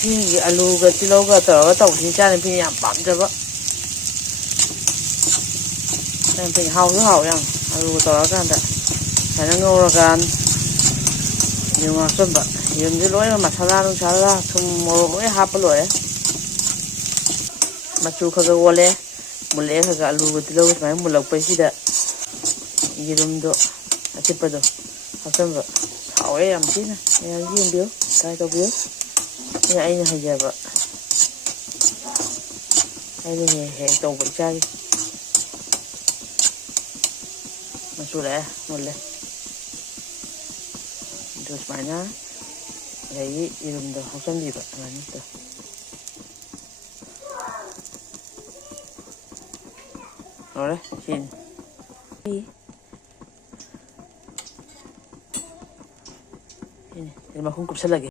ꯉꯁꯤꯒꯤ ꯑꯂꯨꯒ ꯇꯤꯜꯍꯧꯒ ꯇꯧꯔꯒ ꯇꯧꯕꯁꯤ ꯏꯆꯥꯅꯨꯄꯤꯅ ꯌꯥꯝ ꯄꯥꯝꯖꯕ. ꯏꯆꯥꯅꯨꯄꯤꯅ ꯍꯥꯎꯁꯨ ꯍꯥꯎ ꯌꯥꯝ ꯑꯂꯨꯒ ꯇꯧꯔꯀꯥꯟꯗ ꯁꯨꯃꯥꯏꯅ ꯉꯧꯔꯀꯥꯟ ꯌꯦꯔꯨꯝ ꯍꯥꯞꯆꯟꯕ. ꯌꯦꯔꯨꯝꯁꯦ ꯂꯣꯏꯅ ꯃꯁꯥꯂꯥ ꯅꯨꯡꯁꯥꯂꯥ ꯊꯨꯝ ꯃꯣꯔꯣꯛ ꯂꯣꯏ ꯍꯥꯞꯄ ꯂꯣꯏꯔꯦ. ꯃꯆꯨ ꯈꯔ ꯑꯣꯜꯂꯦ, ꯃꯨꯜꯂꯛꯑꯦ ꯈꯔ ꯑꯂꯨꯒ ꯇꯤꯜꯍꯧꯒ ꯁꯨꯃꯥꯏꯅ ꯃꯨꯜꯂꯛꯄꯁꯤꯗ ꯌꯦꯔꯨꯝꯗꯣ ꯑꯆꯤꯠꯄꯗꯣ ꯍꯥꯞꯆꯟꯕ. ꯍꯥꯎꯋꯦ ꯌꯥꯝ ꯊꯤꯅ. ꯃꯌꯥꯝꯁꯨ ꯌꯦꯡꯕꯤꯌꯨ, ꯇ꯭ꯔꯥꯏ ꯇꯧꯕꯤꯌꯨ. ꯁꯤꯅ ꯑꯩꯅ ꯍꯩꯖꯕ, ꯑꯩꯅ ꯍꯦꯛ ꯇꯧꯕ ꯏꯆꯥꯒꯤ. ꯃꯆꯨ ꯂꯥꯛꯑꯦ, ꯃꯨꯜꯂꯦ. ꯑꯗꯨ ꯁꯨꯃꯥꯏꯅ ꯑꯗꯒꯤ ꯌꯦꯔꯨꯝꯗꯣ ꯍꯥꯞꯆꯟꯕꯤꯕ ꯑꯗꯨꯃꯥꯏꯅ ꯇꯧ. ꯂꯣꯏꯔꯦ ꯁꯤꯅꯤ. ꯁꯤꯅꯤ ꯃꯈꯨꯝ ꯀꯨꯞꯁꯜꯂꯒꯦ.